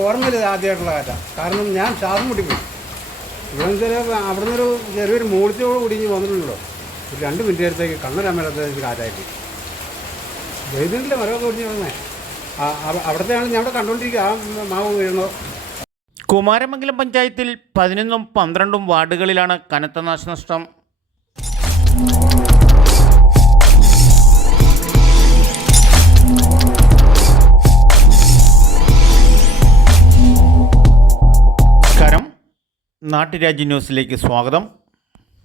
ഓർമ്മയില്ല ഇത് ആദ്യമായിട്ടുള്ള കാറ്റാണ് കാരണം ഞാൻ ശ്വാസം മുട്ടിപ്പോയി ഇവിടെ ചില അവിടെ നിന്നൊരു ചെറിയൊരു മൂളിച്ചോട് കുടിഞ്ഞ് വന്നിട്ടുണ്ടല്ലോ. ഒരു രണ്ട് മിനിറ്റ് നേരത്തേക്ക് കണ്ണൊരമ്മയിലത്തേക്ക് കാറ്റായിട്ട്. വൈദ്യുതിന്റെ മരമൊക്കെ ഒടിഞ്ഞ് വന്നേ. അവിടത്തെയാണ് ഞാൻ അവിടെ കണ്ടുകൊണ്ടിരിക്കുക ആ മാവ് വീഴണോ കുമാരമംഗലം പഞ്ചായത്തിൽ പതിനൊന്നും പന്ത്രണ്ടും വാർഡുകളിലാണ് കനത്ത നാശനഷ്ടം. നാട്ടുരാജ്യ ന്യൂസിലേക്ക് സ്വാഗതം.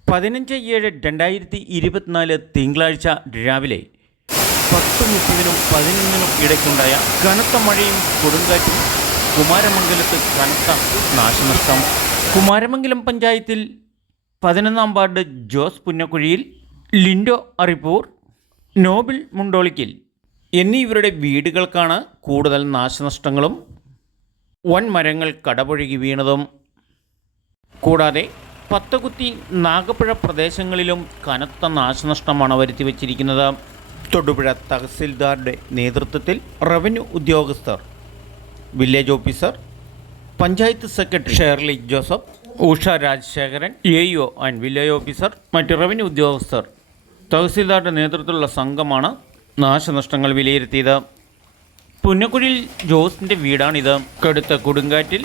പതിനഞ്ച് ഏഴ് രണ്ടായിരത്തി ഇരുപത്തിനാല് തിങ്കളാഴ്ച രാവിലെ പത്ത് മുപ്പതിനും പതിനൊന്നിനും ഇടയ്ക്കുണ്ടായ കനത്ത മഴയും കൊടുങ്കാറ്റും കുമാരമംഗലത്ത് കനത്ത നാശനഷ്ടം. കുമാരമംഗലം പഞ്ചായത്തിൽ പതിനൊന്നാം വാർഡ് ജോസ് പുന്നക്കുഴിയിൽ ലിൻഡോ അറിപ്പൂർ നോബിൾ മുണ്ടോളിക്കിൽ എന്നിവരുടെ വീടുകൾക്കാണ് കൂടുതൽ നാശനഷ്ടങ്ങളും. വൻ മരങ്ങൾ കടപുഴകി വീണതും കൂടാതെ പത്തകുത്തി നാഗപ്പുഴ പ്രദേശങ്ങളിലും കനത്ത നാശനഷ്ടമാണ് വരുത്തിവെച്ചിരിക്കുന്നത്. തൊടുപുഴ തഹസിൽദാരുടെ നേതൃത്വത്തിൽ റവന്യൂ ഉദ്യോഗസ്ഥർ village officer panchayat secretary Shirley Joseph Usha Rajasekharan A O and village officer മറ്റ് റവന്യൂ ഉദ്യോഗസ്ഥർ. തഹസിൽദാരുടെ നേതൃത്വത്തിലുള്ള സംഘമാണ് നാശനഷ്ടങ്ങൾ വിലയിരുത്തിയത്. പുന്നക്കുഴിയിൽ ജോസിന്റെ വീടാണിത്. കടുത്ത കൊടുങ്കാറ്റിൽ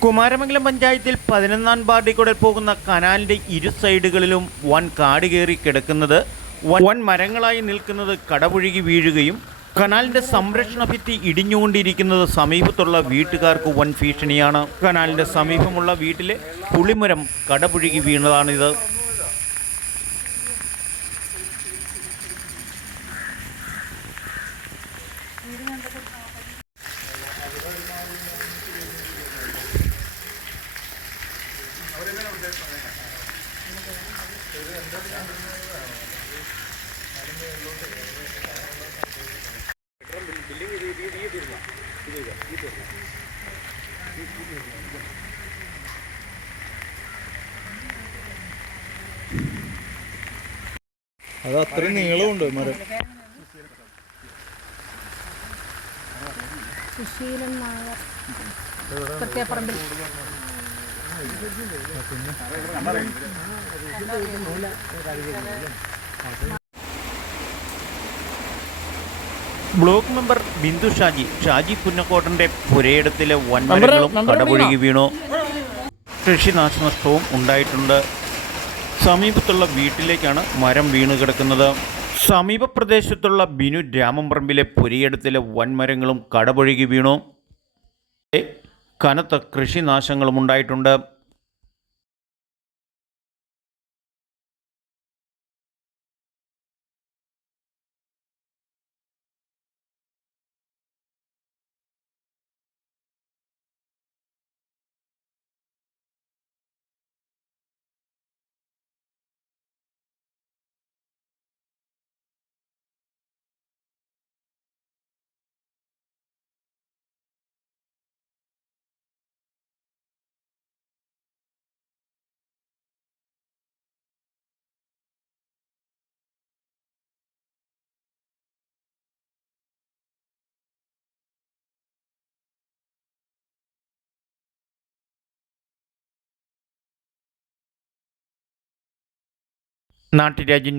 കുമാരമംഗലം പഞ്ചായത്തിൽ പതിനൊന്നാം വാർഡിൽ കൂടെ പോകുന്ന കനാലിന്റെ ഇരു സൈഡുകളിലും വൻ കാട് കയറി കിടക്കുന്നത് വൻ- വൻ മരങ്ങളായി നിൽക്കുന്നത് കടപുഴുകി വീഴുകയും കനാലിന്റെ സംരക്ഷണ ഭിത്തി ഇടിഞ്ഞുകൊണ്ടിരിക്കുന്നത് സമീപത്തുള്ള വീട്ടുകാർക്ക് വൻ ഭീഷണിയാണ്. കനാലിന്റെ സമീപമുള്ള വീട്ടിലെ പുളിമരം കടപുഴുകി വീണതാണിത്. അത് അത്രയും നീളമുണ്ട് മരം. സുശീലൻ നായർ ബ്ലോക്ക് മെമ്പർ ബിന്ദു ഷാജി ഷാജി പുന്നക്കോട്ടന്റെ പുരയിടത്തിലെ വൻമരങ്ങളും കടപുഴകി വീണു? കൃഷി നാശനഷ്ടവും ഉണ്ടായിട്ടുണ്ട്. സമീപത്തുള്ള വീട്ടിലേക്കാണ് മരം വീണു കിടക്കുന്നത്. സമീപ പ്രദേശത്തുള്ള ബിനു രാമംപറമ്പിലെ പുരയിടത്തിലെ വൻമരങ്ങളും കടപുഴകി വീണു. കനത്ത കൃഷിനാശങ്ങളും ഉണ്ടായിട്ടുണ്ട്. നാട്ടുരാജ്യ